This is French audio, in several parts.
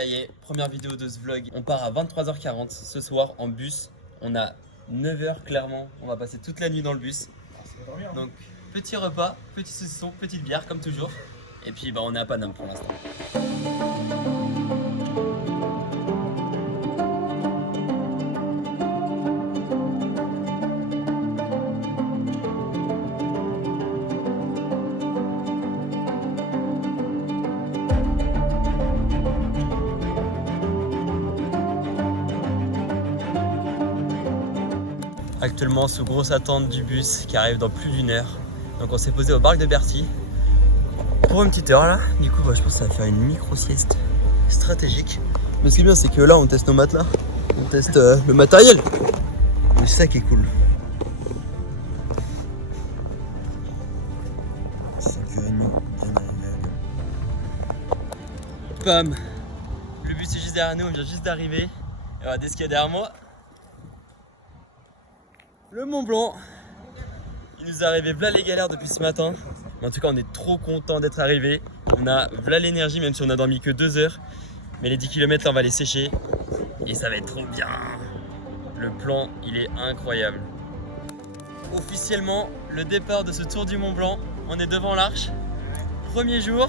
Ça y est, première vidéo de ce vlog. On part à 23h40 ce soir en bus. On a 9h clairement. On va passer toute la nuit dans le bus. Donc petit repas, petit saucisson, petite bière comme toujours. Et puis on est à Paname pour l'instant. Actuellement sous grosse attente du bus qui arrive dans plus d'une heure. Donc on s'est posé au parc de Bercy pour une petite heure là. Du coup je pense que ça va faire une micro sieste stratégique. Mais ce qui est bien c'est que là on teste nos matelas, on teste le matériel. Et c'est ça qui est cool. 5h30, bien arrivé. Bam. Le bus est juste derrière nous, on vient juste d'arriver. Et regardez ce qu'il y a derrière moi. Le Mont Blanc. Il nous est arrivé v'là les galères depuis ce matin. Mais en tout cas on est trop content d'être arrivé. On a v'là l'énergie même si on a dormi que 2 heures. Mais les 10 km là on va les sécher. Et ça va être trop bien. Le plan il est incroyable. Officiellement le départ de ce tour du Mont Blanc. On est devant l'Arche. Premier jour.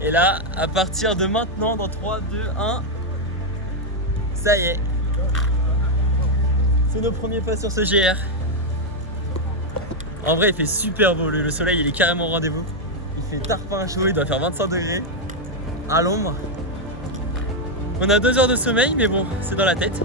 Et là à partir de maintenant dans 3, 2, 1. Ça y est. C'est nos premiers pas sur ce GR. En vrai il fait super beau, le soleil il est carrément au rendez-vous. Il fait tarpin chaud, il doit faire 25 degrés à l'ombre. On a 2 heures de sommeil mais bon, c'est dans la tête.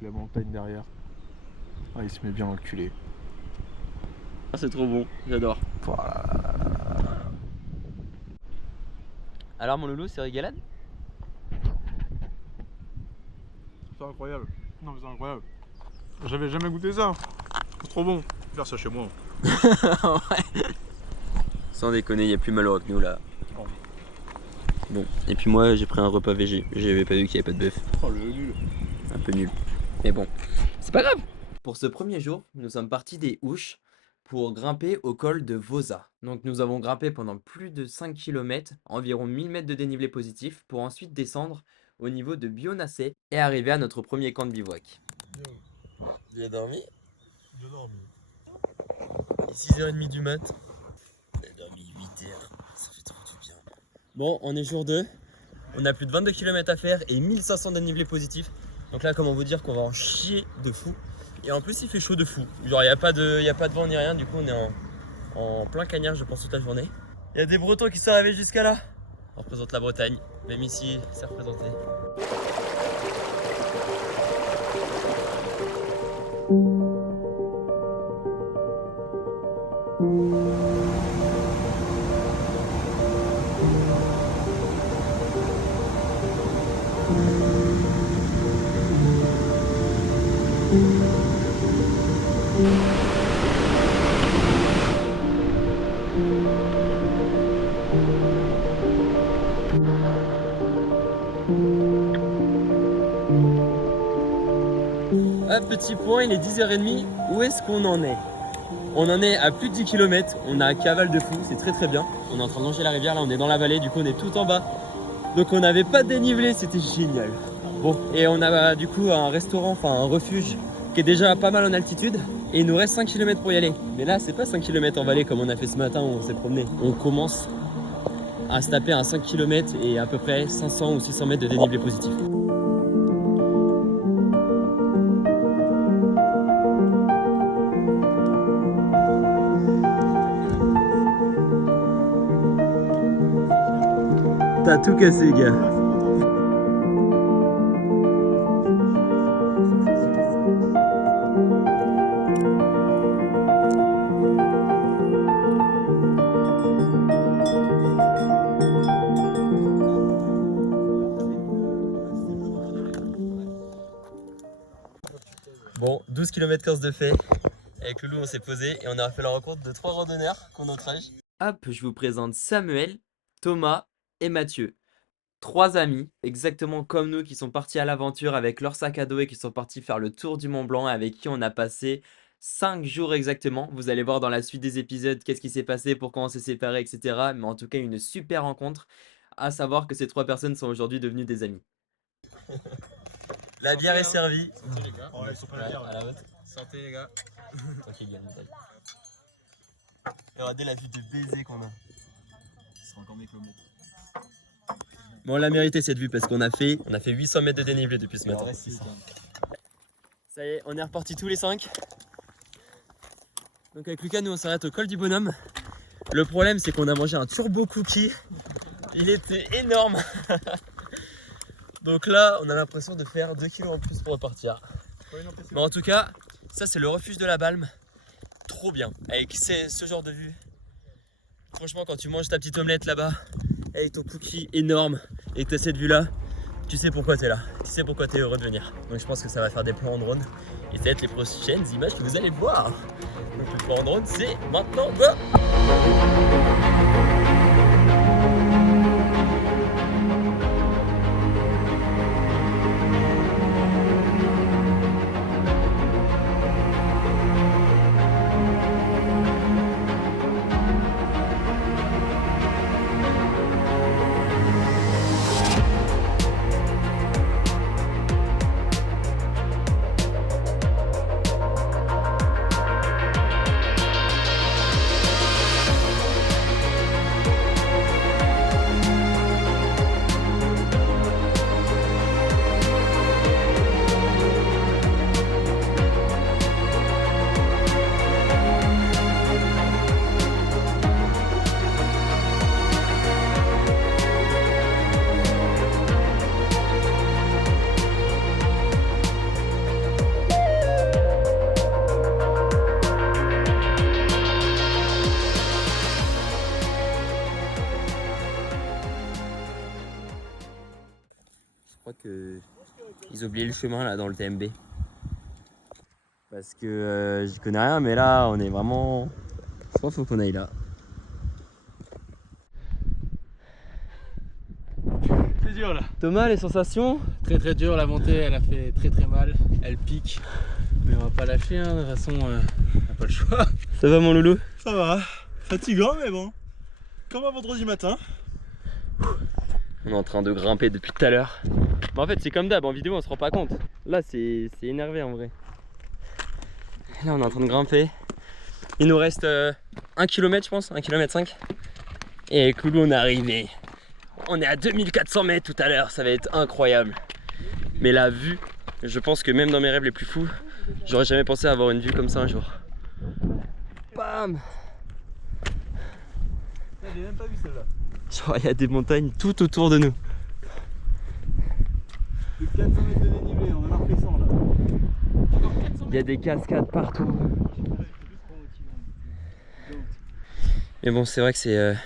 La montagne derrière. Ah, il se met bien enculé. Ah, c'est trop bon, j'adore. Voilà. Alors mon loulou, c'est régalade? C'est incroyable. Non mais c'est incroyable. J'avais jamais goûté ça. C'est trop bon. Faire ça chez moi. Ouais. Sans déconner, il n'y a plus malheureux que nous là. Bon, et puis moi j'ai pris un repas végé. J'avais pas vu qu'il n'y avait pas de bœuf. Oh le nul. Un peu nul. Mais bon, c'est pas grave. Pour ce premier jour, nous sommes partis des Ouches pour grimper au col de Vosa. Donc nous avons grimpé pendant plus de 5 km, environ 1000 mètres de dénivelé positif, pour ensuite descendre au niveau de Bionacé et arriver à notre premier camp de bivouac. Bien dormi? Bien dormi. 6h30 du mat. J'ai dormi 8h, ça fait trop du bien. Bon, on est jour 2. On a plus de 22 km à faire et 1500 dénivelés positifs. Donc là, comment vous dire qu'on va en chier de fou. Et en plus, il fait chaud de fou. Genre, il n'y a pas de vent ni rien. Du coup, on est en plein cagnard, je pense, toute la journée. Il y a des Bretons qui sont arrivés jusqu'à là. On représente la Bretagne. Même ici, c'est représenté. Hop, petit point, il est 10h30. Où est-ce qu'on en est? On en est à plus de 10 km. On a un cavale de fou, c'est très très bien. On est en train de longer la rivière, là on est dans la vallée, du coup on est tout en bas Donc on n'avait pas de dénivelé, c'était génial. Bon, et on a du coup un restaurant, enfin un refuge qui est déjà pas mal en altitude. Et il nous reste 5 km pour y aller. Mais là, c'est pas 5 km en vallée comme on a fait ce matin où on s'est promené. On commence à se taper à 5 km et à peu près 500 ou 600 mètres de dénivelé positif. T'as tout cassé, gars. Bon, 12 km 15 de fait. Avec Loulou, on s'est posé et on a fait la rencontre de 3 randonneurs qu'on notre âge. Hop, je vous présente Samuel, Thomas et Mathieu. 3 amis, exactement comme nous, qui sont partis à l'aventure avec leur sac à dos et qui sont partis faire le tour du Mont Blanc, avec qui on a passé 5 jours exactement. Vous allez voir dans la suite des épisodes qu'est-ce qui s'est passé, pourquoi on s'est séparés, etc. Mais en tout cas, une super rencontre. À savoir que ces 3 personnes sont aujourd'hui devenues des amis. La bière est servie. Santé les gars. Ouais, ils sont pas la bière. À la haute. Santé les gars. Tranquille, gars. Et regardez la vue de baiser qu'on a. Ce sera encore mieux que le mot. Bon, on l'a mérité cette vue parce qu'on a fait 800 mètres de dénivelé depuis ce matin. Ça y est, on est reparti tous les 5. Donc avec Lucas, nous on s'arrête au col du Bonhomme. Le problème c'est qu'on a mangé un turbo cookie. Il était énorme. Donc là, on a l'impression de faire 2 kilos en plus pour repartir. Mais en tout cas, ça c'est le refuge de la Balme. Trop bien. Avec ce genre de vue. Franchement, quand tu manges ta petite omelette là-bas, avec ton cookie énorme et que tu as cette vue là, tu sais pourquoi tu es là. Tu sais pourquoi tu es heureux de venir. Donc je pense que ça va faire des plans en drone. Et ça va être les prochaines images que vous allez voir. Donc le plan en drone, c'est maintenant. Go! Je crois que ils ont oublié le chemin là dans le TMB. Parce que j'y connais rien, mais là on est vraiment. Je pense qu'il faut qu'on aille là. C'est dur là. Thomas, les sensations? Très dur, la montée elle a fait très mal. Elle pique. Mais on va pas lâcher, hein. De toute façon on n'a pas le choix. Ça va mon loulou? Ça va. Fatigant mais bon. Comme un vendredi matin. On est en train de grimper depuis tout à l'heure. Mais en fait c'est comme d'hab, en vidéo on se rend pas compte. Là c'est énervé en vrai. Et là on est en train de grimper. Il nous reste 1 km je pense, 1 km 5. Et avec Loulou on est arrivé. On est à 2400 mètres tout à l'heure, ça va être incroyable. Mais la vue, je pense que même dans mes rêves les plus fous, j'aurais jamais pensé avoir une vue comme ça un jour. Bam! J'ai même pas vu celle-là. Genre il y a des montagnes tout autour de nous. Plus de 400 mètres de dénivelé, on a marqué 100 là. Il y a des cascades partout. Mais bon, c'est vrai que c'est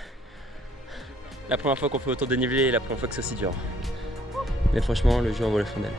la première fois qu'on fait autant de dénivelé et la première fois que c'est aussi dur. Mais franchement, le jeu en vaut la chandelle.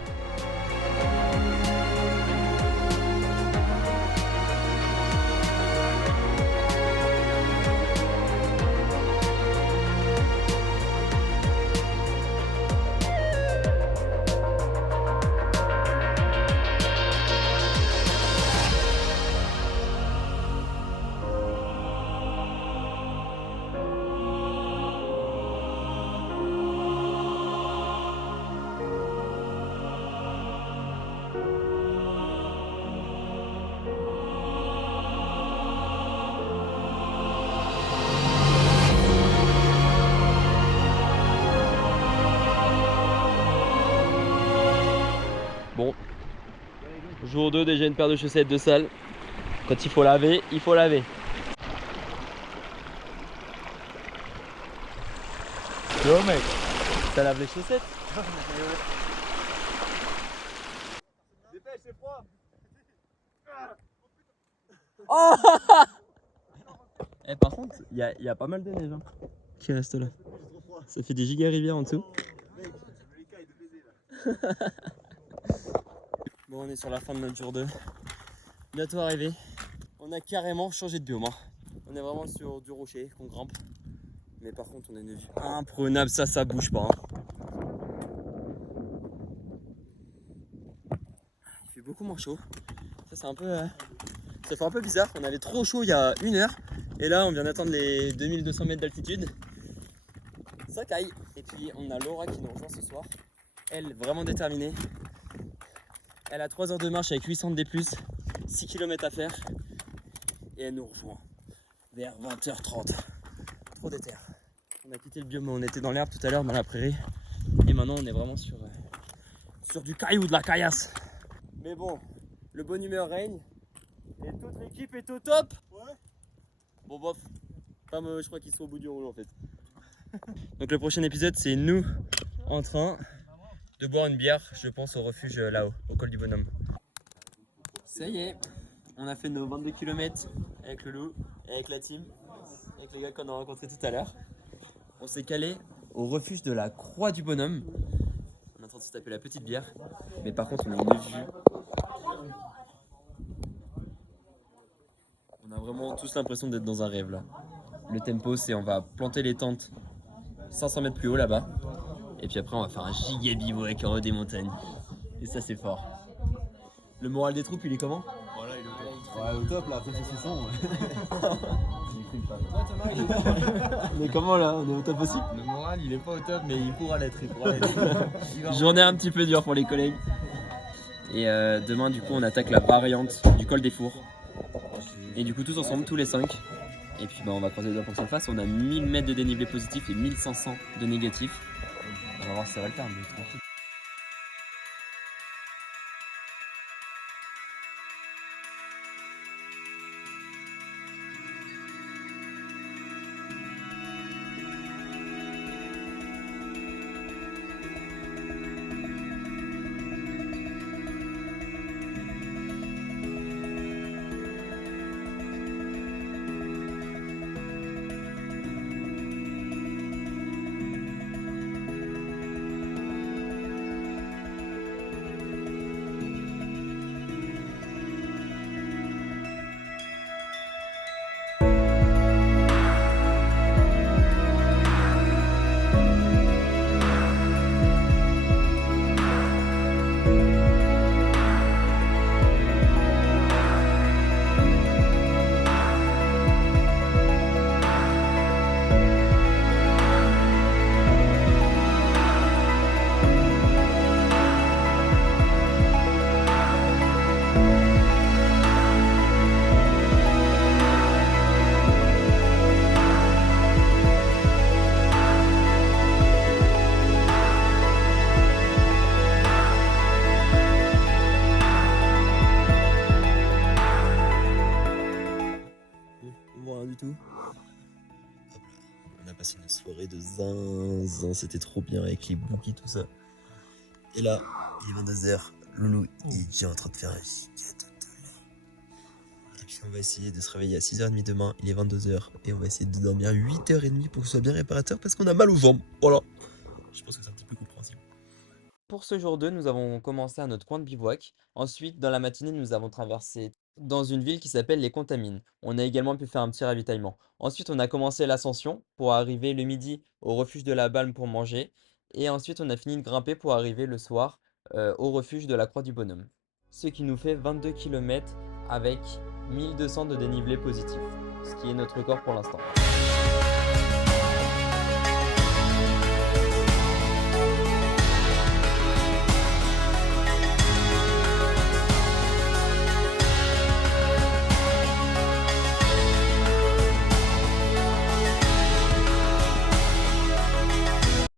Jour 2, déjà une paire de chaussettes de salle. Quand il faut laver, il faut laver. Yo mec. Ça lave les chaussettes. Dépêche, c'est froid. Oh par contre, il y a pas mal de neige hein, qui reste là. Ça fait des giga rivières en dessous. Bon, on est sur la fin de notre jour 2. Bientôt arrivé. On a carrément changé de biome. Hein. On est vraiment sur du rocher qu'on grimpe. Mais par contre, on a une vue imprenable. Ça bouge pas. Hein. Il fait beaucoup moins chaud. Ça, c'est un peu. Ça fait un peu bizarre. On avait trop chaud il y a 1 heure. Et là, on vient d'atteindre les 2200 mètres d'altitude. Ça caille. Et puis, on a Laura qui nous rejoint ce soir. Elle, vraiment déterminée. Elle a 3 heures de marche avec 800 D+, 6 km à faire. Et elle nous rejoint vers 20h30. Trop déter. On a quitté le biome, on était dans l'herbe tout à l'heure, dans la prairie. Et maintenant, on est vraiment sur du caillou, de la caillasse. Mais bon, le bonne humeur règne. Et toute l'équipe est au top. Ouais. Bon bof, je crois qu'ils sont au bout du rouleau en fait. Donc le prochain épisode, c'est nous en train de boire une bière, je pense, au refuge là-haut, au col du Bonhomme. Ça y est, on a fait nos 22 km avec le loup, avec la team, avec les gars qu'on a rencontrés tout à l'heure. On s'est calé au refuge de la Croix du Bonhomme. On est en train de se taper la petite bière, mais par contre on a une vue. On a vraiment tous l'impression d'être dans un rêve là. Le tempo, c'est on va planter les tentes 500 mètres plus haut là-bas. Et puis après, on va faire un giga bivouac en haut des montagnes. Et ça, c'est fort. Le moral des troupes, il est comment? Voilà, il est au top. Ouais, au top là, après c'est 600. On est comment là? On est au top aussi? Le moral, il est pas au top, mais il pourra l'être. Journée un petit peu dure pour les collègues. Et demain, du coup, on attaque la variante du col des Fours. Et du coup, tous ensemble, tous les 5. Et puis, on va croiser les doigts pour que ça le fasse. On a 1000 mètres de dénivelé positif et 1500 de négatif. On va voir si ça va le faire, mais tranquille. On a passé une soirée de zinzin, c'était trop bien avec les bouquets, tout ça. Et là, il est 22h, Loulou il est déjà en train de faire un giga total. Et puis on va essayer de se réveiller à 6h30 demain, il est 22h. Et on va essayer de dormir 8h30 pour que ce soit bien réparateur parce qu'on a mal aux jambes. Voilà. Je pense que c'est un petit peu compréhensible. Pour ce jour 2, nous avons commencé à notre coin de bivouac. Ensuite, dans la matinée, nous avons traversé dans une ville qui s'appelle les Contamines. On a également pu faire un petit ravitaillement. Ensuite, on a commencé l'ascension pour arriver le midi au refuge de la Balme pour manger. Et ensuite, on a fini de grimper pour arriver le soir au refuge de la Croix du Bonhomme. Ce qui nous fait 22 km avec 1200 de dénivelé positif, ce qui est notre record pour l'instant.